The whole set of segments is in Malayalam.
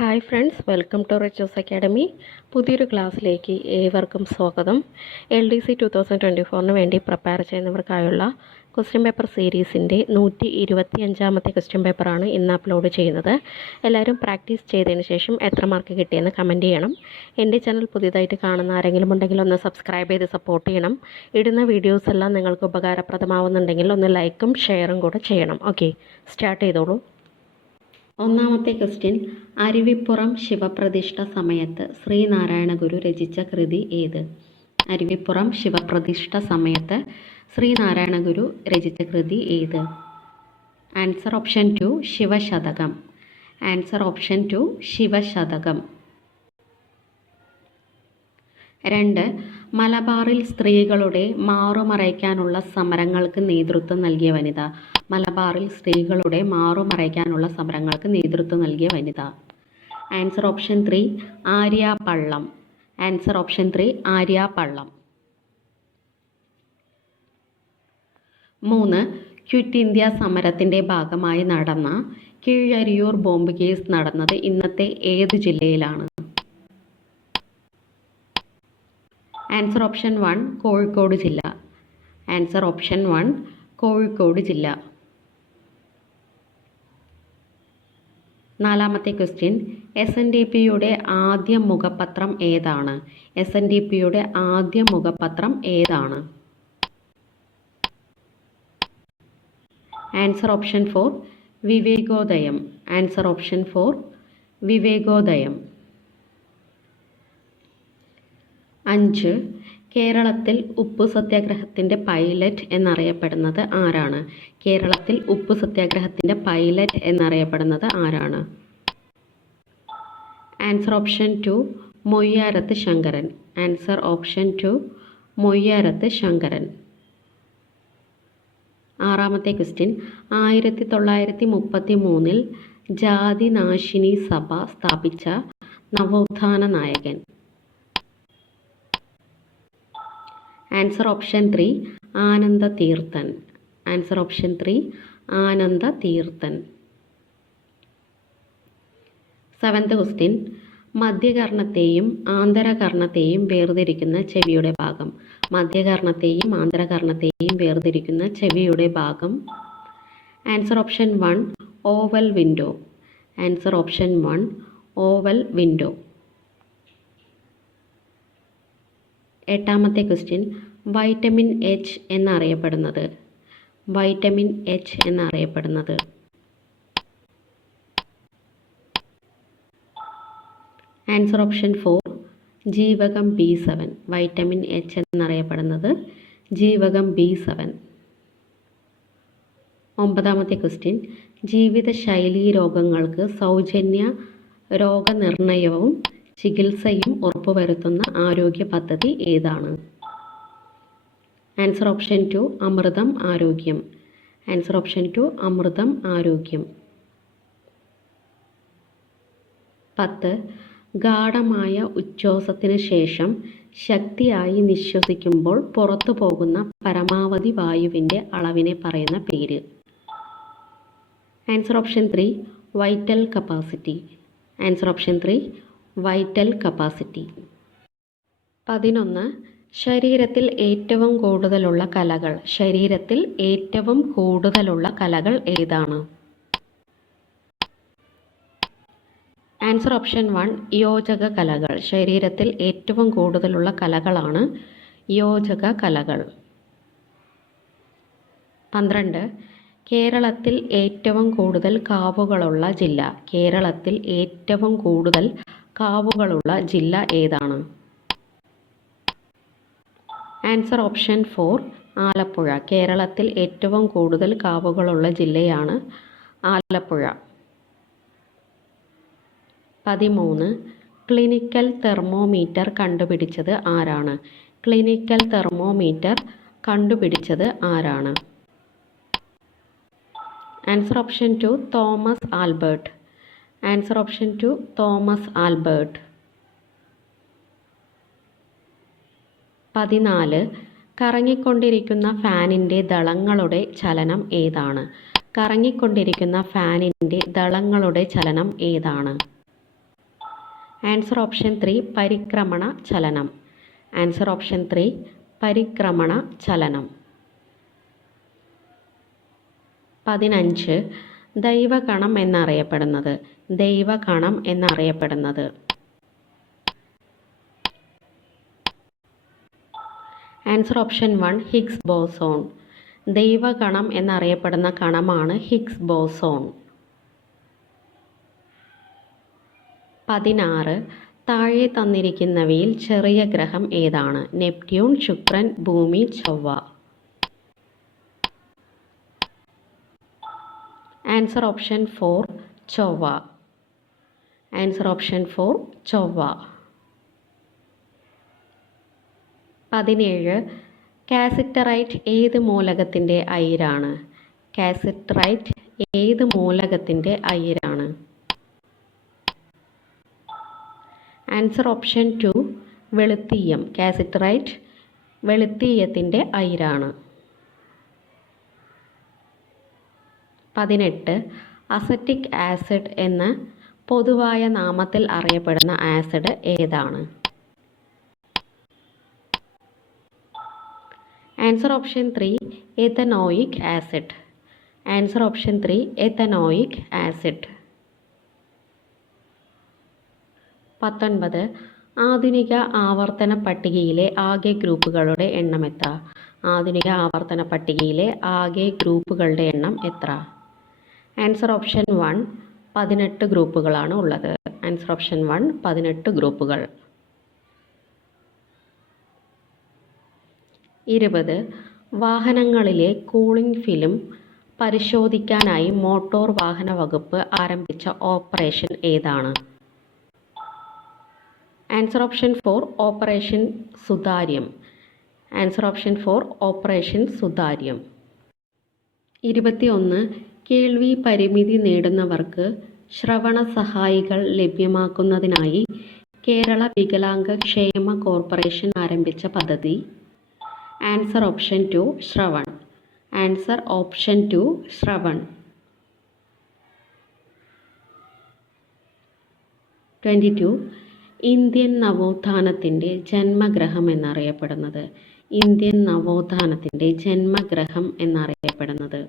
Hi friends, welcome to Riches Academy. പുതിയൊരു ക്ലാസ്സിലേക്ക് ഏവർക്കും സ്വാഗതം. LDC 2024 വേണ്ടി പ്രിപ്പയർ ചെയ്യുന്നവർക്കായുള്ള ക്വസ്റ്റ്യൻ പേപ്പർ സീരീസിൻ്റെ 125ാമത്തെ ക്വസ്റ്റ്യൻ പേപ്പറാണ് ഇന്ന് അപ്ലോഡ് ചെയ്യുന്നത്. എല്ലാവരും പ്രാക്ടീസ് ചെയ്തതിന് ശേഷം എത്ര മാർക്ക് കിട്ടിയെന്ന് കമൻറ്റ് ചെയ്യണം. എൻ്റെ ചാനൽ പുതിയതായിട്ട് കാണുന്ന ആരെങ്കിലും ഉണ്ടെങ്കിൽ ഒന്ന് സബ്സ്ക്രൈബ് ചെയ്ത് സപ്പോർട്ട് ചെയ്യണം. ഇടുന്ന വീഡിയോസ് എല്ലാം നിങ്ങൾക്ക് ഉപകാരപ്രദമാവുന്നുണ്ടെങ്കിൽ ഒന്ന് ലൈക്കും ഷെയറും കൂടെ ചെയ്യണം. ഓക്കെ, സ്റ്റാർട്ട് ചെയ്തോളൂ. ഒന്നാമത്തെ ക്വസ്റ്റ്യൻ, അരുവിപ്പുറം ശിവപ്രതിഷ്ഠ സമയത്ത് ശ്രീനാരായണ ഗുരു രചിച്ച കൃതി ഏത്? അരുവിപ്പുറം ശിവപ്രതിഷ്ഠ സമയത്ത് ശ്രീനാരായണ ഗുരു രചിച്ച കൃതി ഏത്? Answer option 2 Shivashatakam. Answer option 2 Shivashatakam. 2. മലബാറിൽ സ്ത്രീകളുടെ മാറുമറയ്ക്കാനുള്ള സമരങ്ങൾക്ക് നേതൃത്വം നൽകിയ വനിത. മലബാറിൽ സ്ത്രീകളുടെ മാറുമറയ്ക്കാനുള്ള സമരങ്ങൾക്ക് നേതൃത്വം നൽകിയ വനിത. ആൻസർ ഓപ്ഷൻ 3 ആര്യ പള്ളം. ആൻസർ ഓപ്ഷൻ 3 ആര്യ പള്ളം. 3. ക്വിറ്റ് ഇന്ത്യ സമരത്തിൻ്റെ ഭാഗമായി നടന്ന കീഴരിയൂർ ബോംബ് കേസ് നടന്നത് ഇന്നത്തെ ഏത് ജില്ലയിലാണ്? ആൻസർ ഓപ്ഷൻ 1 കോഴിക്കോട് ജില്ല. ആൻസർ ഓപ്ഷൻ 1 കോഴിക്കോട് ജില്ല. 4ാമത്തെ ക്വസ്റ്റ്യൻ, SNDPയുടെ ആദ്യ മുഖപത്രം ഏതാണ്? SNDPയുടെ ആദ്യ മുഖപത്രം ഏതാണ്? Answer option 4 Vivekodayam. Answer option 4 Vivekodayam. 5. കേരളത്തിൽ ഉപ്പു സത്യാഗ്രഹത്തിൻ്റെ പൈലറ്റ് എന്നറിയപ്പെടുന്നത് ആരാണ്? കേരളത്തിൽ ഉപ്പു സത്യാഗ്രഹത്തിൻ്റെ പൈലറ്റ് എന്നറിയപ്പെടുന്നത് ആരാണ്? Answer option 2 Moyyarath Sankaran. Answer option 2 Moyyarath Sankaran. 6ാമത്തെ ക്വസ്റ്റ്യൻ, 1933 ജാതിനാശിനി സഭ സ്ഥാപിച്ച നവോത്ഥാന നായകൻ. ആൻസർ ഓപ്ഷൻ 3 ആനന്ദ തീർത്ഥൻ. ആൻസർ ഓപ്ഷൻ 3 ആനന്ദ തീർത്ഥൻ. 7th ക്വസ്റ്റ്യൻ, മധ്യകർണത്തെയും ആന്തരകർണത്തെയും വേർതിരിക്കുന്ന ചെവിയുടെ ഭാഗം. മധ്യകർണത്തെയും ആന്തരകർണത്തെയും വേർതിരിക്കുന്ന ചെവിയുടെ ഭാഗം. Answer option 1 oval window. Answer option 1 oval window. 8ാമത്തെ ക്വസ്റ്റ്യൻ, വൈറ്റമിൻ H എന്നറിയപ്പെടുന്നത്. വൈറ്റമിൻ H എന്നറിയപ്പെടുന്നത്. ആൻസർ ഓപ്ഷൻ 4 ജീവകം B7. വൈറ്റമിൻ H എന്നറിയപ്പെടുന്നത് ജീവകം B7. 9ാമത്തെ ക്വസ്റ്റ്യൻ, ജീവിതശൈലീ രോഗങ്ങൾക്ക് സൗജന്യ രോഗനിർണയവും ചികിത്സയും ഉറപ്പുവരുത്തുന്ന ആരോഗ്യ പദ്ധതി ഏതാണ്? ആൻസർ ഓപ്ഷൻ 2 അമൃതം ആരോഗ്യം. ആൻസർ ഓപ്ഷൻ 2 അമൃതം ആരോഗ്യം. 10. ഗാഢമായ ഉച്ഛ്വാസത്തിന് ശേഷം ശക്തിയായി നിശ്വസിക്കുമ്പോൾ പുറത്തു പോകുന്ന പരമാവധി വായുവിൻ്റെ അളവിനെ പറയുന്ന പേര്. Answer option 3 vital capacity. Answer option 3 vital capacity. 11. ശരീരത്തിൽ ഏറ്റവും കൂടുതലുള്ള കലകൾ. ശരീരത്തിൽ ഏറ്റവും കൂടുതലുള്ള കലകൾ ഏതാണ്? ആൻസർ ഓപ്ഷൻ 1 യോജക കലകൾ. ശരീരത്തിൽ ഏറ്റവും കൂടുതലുള്ള കലകളാണ് യോജക കലകൾ. 12. കേരളത്തിൽ ഏറ്റവും കൂടുതൽ കാവുകളുള്ള ജില്ല. കേരളത്തിൽ ഏറ്റവും കൂടുതൽ കാവുകളുള്ള ജില്ല ഏതാണ്? Answer option 4 Alappuzha. കേരളത്തിൽ ഏറ്റവും കൂടുതൽ കാവുകളുള്ള ജില്ലയാണ് ആലപ്പുഴ. 13. ക്ലിനിക്കൽ തെർമോമീറ്റർ കണ്ടുപിടിച്ചത് ആരാണ്? ക്ലിനിക്കൽ തെർമോമീറ്റർ കണ്ടുപിടിച്ചത് ആരാണ്? Answer option 2 Thomas Albert. Answer option 2 Thomas Albert. 14. കറങ്ങിക്കൊണ്ടിരിക്കുന്ന ഫാനിൻ്റെ ദളങ്ങളുടെ ചലനം ഏതാണ്? കറങ്ങിക്കൊണ്ടിരിക്കുന്ന ഫാനിൻ്റെ ദളങ്ങളുടെ ചലനം ഏതാണ്? ആൻസർ ഓപ്ഷൻ 3 പരിക്രമണ ചലനം. ആൻസർ ഓപ്ഷൻ 3 പരിക്രമണ ചലനം. 15 ദൈവകണം എന്നറിയപ്പെടുന്നത്. ദൈവകണം എന്നറിയപ്പെടുന്നത്. Answer option 1 Higgs boson. ദൈവകണം എന്നറിയപ്പെടുന്ന കണമാണ് ഹിഗ്സ് ബോസോൺ. 16 താഴെ തന്നിരിക്കുന്നവയിൽ ചെറിയ ഗ്രഹം ഏതാണ്? നെപ്റ്റ്യൂൺ, ശുക്രൻ, ഭൂമി, ചൊവ്വ. ആൻസർ ഓപ്ഷൻ 4 ചൊവ്വ. ആൻസർ ഓപ്ഷൻ 4 ചൊവ്വ. 17 കാസിറ്ററൈറ്റ് ഏത് മൂലകത്തിൻ്റെ അയിരാണ്? കാസിറ്ററൈറ്റ് ഏത് മൂലകത്തിൻ്റെ അയിരാണ്? ആൻസർ ഓപ്ഷൻ 2 വെളുത്തീയം. കാസിറ്ററൈറ്റ് വെളുത്തീയത്തിൻ്റെ അയിരാണ്. 18 അസറ്റിക് ആസിഡ് എന്ന പൊതുവായ നാമത്തിൽ അറിയപ്പെടുന്ന ആസിഡ് ഏതാണ്? Answer option 3 ethanoic acid. Answer option 3 ethanoic acid. 19 ആധുനിക ആവർത്തന പട്ടികയിലെ ആകെ ഗ്രൂപ്പുകളുടെ എണ്ണം എത്ര? ആധുനിക ആവർത്തന പട്ടികയിലെ ആകെ ഗ്രൂപ്പുകളുടെ എണ്ണം എത്ര? ആൻസർ ഓപ്ഷൻ 1 18 ഗ്രൂപ്പുകളാണ് ഉള്ളത്. ആൻസർ ഓപ്ഷൻ 1 18 ഗ്രൂപ്പുകൾ. 20 വാഹനങ്ങളിലെ കൂളിംഗ് ഫിലിം പരിശോധിക്കാനായി മോട്ടോർ വാഹന വകുപ്പ് ആരംഭിച്ച ഓപ്പറേഷൻ ഏതാണ്? Answer option 4 operation Sutharyam. Answer option 4 operation Sutharyam. 21 കേൾവി പരിമിതി നേടുന്നവർക്ക് ശ്രവണ സഹായികൾ ലഭ്യമാക്കുന്നതിനായി കേരള വികലാംഗ ക്ഷേമ കോർപ്പറേഷൻ ആരംഭിച്ച പദ്ധതി. Answer option 2 Shravan. Answer option 2 Shravan. 22 Indian നവോത്ഥാനത്തിൻ്റെ ജന്മഗ്രഹം എന്നറിയപ്പെടുന്നത്. ഇന്ത്യൻ നവോത്ഥാനത്തിൻ്റെ ജന്മഗ്രഹം എന്നറിയപ്പെടുന്നത്.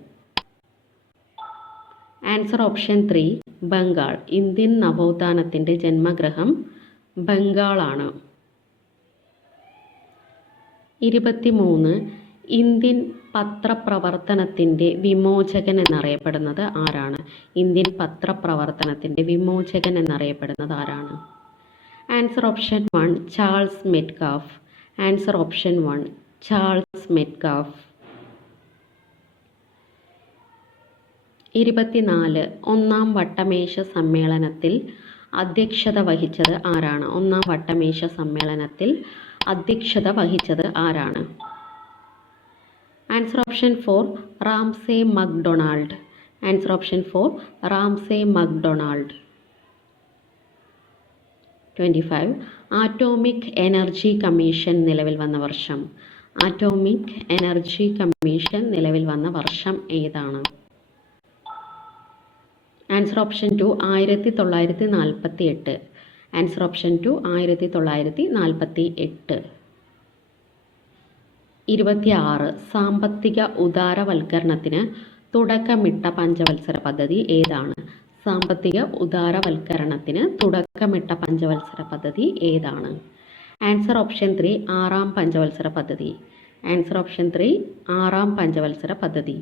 Answer option 3 Bengal. ഇന്ത്യൻ നവോത്ഥാനത്തിൻ്റെ ജന്മഗ്രഹം ബംഗാളാണ്. 23 ഇന്ത്യൻ പത്രപ്രവർത്തനത്തിൻ്റെ വിമോചകൻ എന്നറിയപ്പെടുന്നത് ആരാണ്? ഇന്ത്യൻ പത്രപ്രവർത്തനത്തിൻ്റെ വിമോചകൻ എന്നറിയപ്പെടുന്നത് ആരാണ്? Answer option 1 Charles Metcalfe. Answer option 1 Charles Metcalfe. 24 ഒന്നാം വട്ടമേശ സമ്മേളനത്തിൽ അധ്യക്ഷത വഹിച്ചത് ആരാണ്? ഒന്നാം വട്ടമേശ സമ്മേളനത്തിൽ അധ്യക്ഷത വഹിച്ചത് ആരാണ്? Answer option 4 Ramsay MacDonald. Answer option 4 Ramsay MacDonald. 25 atomic energy commission നിലവിൽ വന്ന വർഷം. ആറ്റോമിക് എനർജി കമ്മീഷൻ നിലവിൽ വന്ന വർഷം ഏതാണ്? Answer option 2 1948. Answer option 2 1948. 26 സാമ്പത്തിക ഉദാരവൽക്കരണത്തിന് തുടക്കമിട്ട പഞ്ചവത്സര പദ്ധതി ഏതാണ്? സാമ്പത്തിക ഉദാരവൽക്കരണത്തിന് തുടക്കമിട്ട പഞ്ചവത്സര പദ്ധതി ഏതാണ്? ആൻസർ ഓപ്ഷൻ 3 ആറാം പഞ്ചവത്സര പദ്ധതി. ആൻസർ ഓപ്ഷൻ 3 ആറാം പഞ്ചവത്സര പദ്ധതി.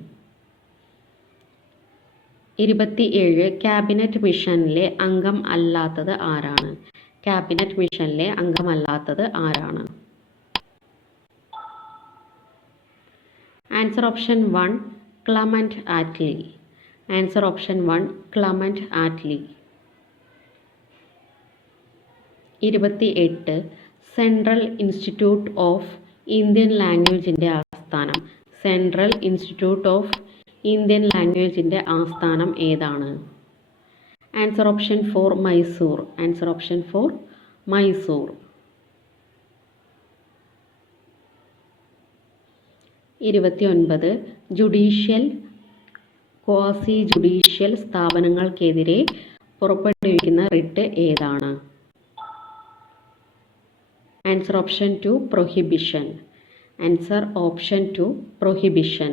27 ക്യാബിനറ്റ് മിഷനിലെ അംഗം അല്ലാത്തത് ആരാണ്? ക്യാബിനറ്റ് മിഷനിലെ അംഗമല്ലാത്തത് ആരാണ്? Answer option 1 Clement Attlee. Answer option 1 Clement Attlee. 28 central institute of Indian ലാംഗ്വേജിൻ്റെ ആസ്ഥാനം. സെൻട്രൽ ഇൻസ്റ്റിറ്റ്യൂട്ട് ഓഫ് ഇന്ത്യൻ ലാംഗ്വേജിൻ്റെ ആസ്ഥാനം ഏതാണ്? Answer option 4 Mysore. Answer option 4 Mysore. 29 judicial quasi judicial സ്ഥാപനങ്ങൾക്കെതിരെ പുറപ്പെടുവിക്കുന്ന റിട്ട് ഏതാണ്? Answer option 2 prohibition. Answer option 2 prohibition.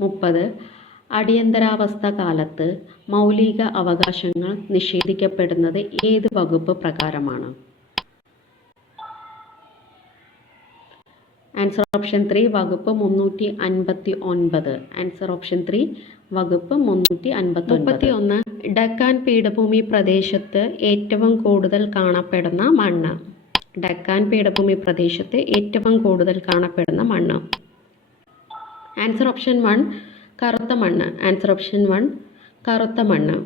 30. അടിയന്തരാവസ്ഥ കാലത്ത് മൗലിക അവകാശങ്ങൾ നിഷേധിക്കപ്പെടുന്നത് ഏത് വകുപ്പ് പ്രകാരമാണ്? ആൻസർ ഓപ്ഷൻ 3 വകുപ്പ് 359. ആൻസർ ഓപ്ഷൻ 3 വകുപ്പ് 359. 31. ഡക്കാൻ പീഠഭൂമി പ്രദേശത്ത് ഏറ്റവും കൂടുതൽ കാണപ്പെടുന്ന മണ്ണ്. ഡക്കാൻ പീഠഭൂമി പ്രദേശത്ത് ഏറ്റവും കൂടുതൽ കാണപ്പെടുന്ന മണ്ണ്. ആൻസർ ഓപ്ഷൻ 1 കറുത്ത മണ്ണ്. ആൻസർ ഓപ്ഷൻ 1 കറുത്ത മണ്ണ്.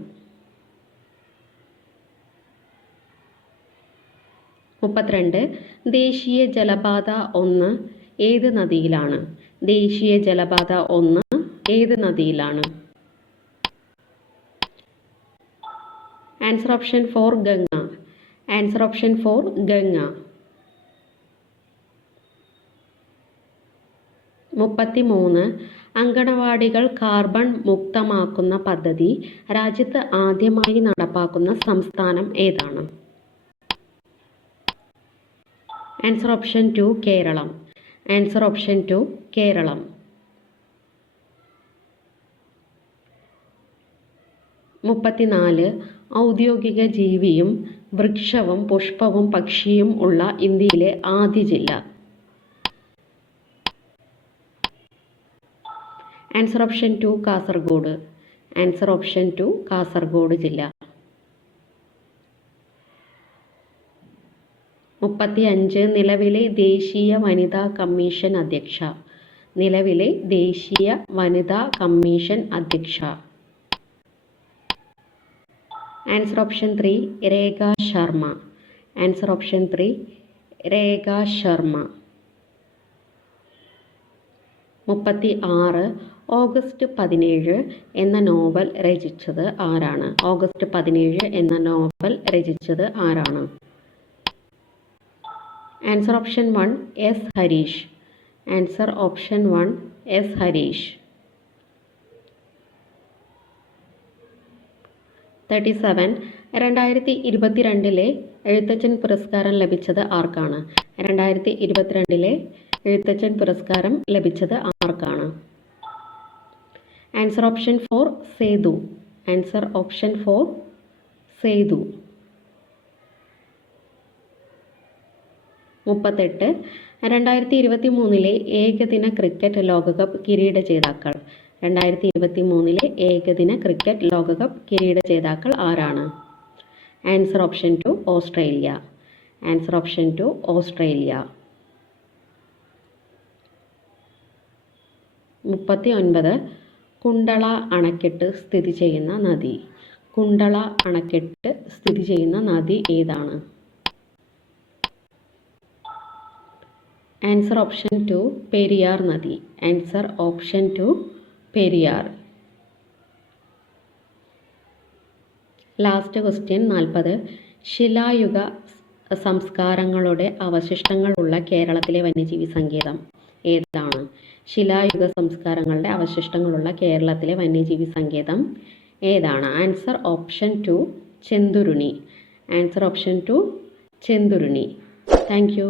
32. ദേശീയ ജലപാത 1 ഏത് നദിയിലാണ്? ദേശീയ ജലപാത 1 ഏത് നദിയിലാണ്? Answer option 4 Ganga. Answer option 4 Ganga. 33. അങ്കണവാടികൾ കാർബൺ മുക്തമാക്കുന്ന പദ്ധതി രാജ്യത്ത് ആദ്യമായി നടപ്പാക്കുന്ന സംസ്ഥാനം ഏതാണ്? Answer option 2 Kerala. Answer option 2 Kerala. 34. ഔദ്യോഗിക ജീവിയും വൃക്ഷവും പുഷ്പവും പക്ഷിയും ഉള്ള ഇന്ത്യയിലെ ആദ്യ ജില്ല. Answer option 2 Kasaragod. Answer option 2 Kasaragod ജില്ല. 35. നിലവിലെ ദേശീയ വനിതാ കമ്മീഷൻ അധ്യക്ഷ. നിലവിലെ ദേശീയ വനിതാ കമ്മീഷൻ അധ്യക്ഷ. ആൻസർ ഓപ്ഷൻ 3 രേഖ ശർമ്മ. ആൻസർ ഓപ്ഷൻ 3 രേഖ ശർമ്മ. 36. ഓഗസ്റ്റ് 17 എന്ന നോവൽ രചിച്ചത് ആരാണ്? ഓഗസ്റ്റ് 17 എന്ന നോവൽ രചിച്ചത് ആരാണ്? Answer option 1 S Harish. Answer option 1 S Harish. 37. 2022 Ezhuthachan പുരസ്കാരം ലഭിച്ചത് ആർക്കാണ്? 2022 എഴുത്തച്ഛൻ പുരസ്കാരം ലഭിച്ചത് ആർക്കാണ്? Answer option 4 Sethu. Answer option 4 Sethu. 38. 2023 ഏകദിന ക്രിക്കറ്റ് ലോകകപ്പ് കിരീട ജേതാക്കൾ. 2023 ഏകദിന ക്രിക്കറ്റ് ലോകകപ്പ് കിരീട ജേതാക്കൾ ആരാണ്? Answer option 2 Australia. Answer option 2 Australia. 39. Kundala അണക്കെട്ട് സ്ഥിതി ചെയ്യുന്ന നദി. കുണ്ടള അണക്കെട്ട് സ്ഥിതി ചെയ്യുന്ന നദി ഏതാണ്? ആൻസർ ഓപ്ഷൻ 2 പെരിയാർ നദി. Answer option 2 Periyar. Last question 40. ശിലായുഗ സംസ്കാരങ്ങളുടെ അവശിഷ്ടങ്ങളുള്ള കേരളത്തിലെ വന്യജീവി സങ്കേതം ഏതാണ്? ശിലായുഗ സംസ്കാരങ്ങളുടെ അവശിഷ്ടങ്ങളുള്ള കേരളത്തിലെ വന്യജീവി സങ്കേതം ഏതാണ്? Answer option 2 Chenthuruni. Answer option 2 Chenthuruni. Thank you.